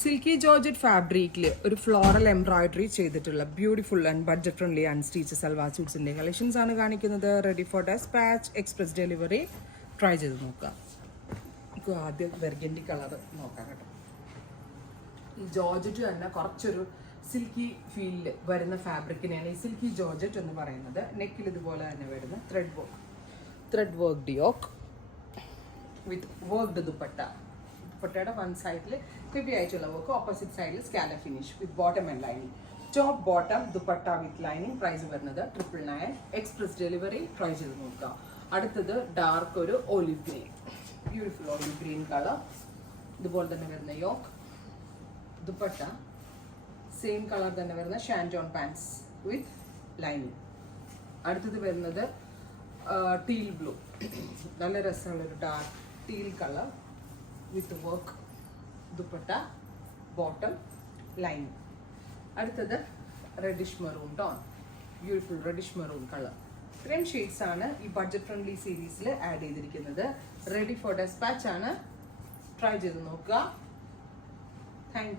Silky georgette ഫാബ്രിക്കിൽ ഒരു floral embroidery ചെയ്തിട്ടുള്ള beautiful and budget friendly unstitched salwar സ്യൂട്ട്സിന്റെ കളക്ഷൻസ് ആണ് കാണിക്കുന്നത്. Ready for dispatch, express delivery. Try ചെയ്ത് നോക്കാം. നമുക്ക് ആദ്യം വെർഗൻഡി കളർ നോക്കാം കേട്ടോ. ഈ ജോർജറ്റ് തന്നെ കുറച്ചൊരു സിൽക്കി ഫീലിൽ വരുന്ന ഫാബ്രിക്കിനെയാണ് ഈ സിൽക്കി ജോർജറ്റ് എന്ന് പറയുന്നത്. നെക്കിൽ ഇതുപോലെ തന്നെ വരുന്ന thread worked yoke with worked dupatta. ദുപ്പട്ടയുടെ വൺ സൈഡിൽ ഹെവി ആയിട്ടുള്ള വർക്ക്, ഓപ്പോസിറ്റ് സൈഡിൽ scallop finish with bottom and lining. Top bottom dupatta with lining. Price വരുന്നത് 999. Express delivery. ട്രൈ ചെയ്ത് നോക്കുക. അടുത്തത് ഡാർക്ക് ഒരു olive green, beautiful olive green colour. ഇതുപോലെ തന്നെ വരുന്ന യോക്ക്. ദുപ്പട്ട സെയിം കളർ തന്നെ വരുന്ന ഷാൻജോൺ പാൻസ് വിത്ത് ലൈനിങ്. അടുത്തത് വരുന്നത് ടീൽ ബ്ലൂ, നല്ല രസമുള്ളൊരു dark teal colour with work. Dupatta bottom lining. അടുത്തത് reddish maroon tone, beautiful reddish maroon colour. ഇത്രയും ഷെയ്ഡ്സ് ആണ് ഈ ബഡ്ജറ്റ് ഫ്രണ്ട്ലി സീരീസിൽ ആഡ് ചെയ്തിരിക്കുന്നത്. റെഡി ഫോർ ഡെസ്പാച്ച് ആണ്. ട്രൈ ചെയ്ത് നോക്കുക. Thank U.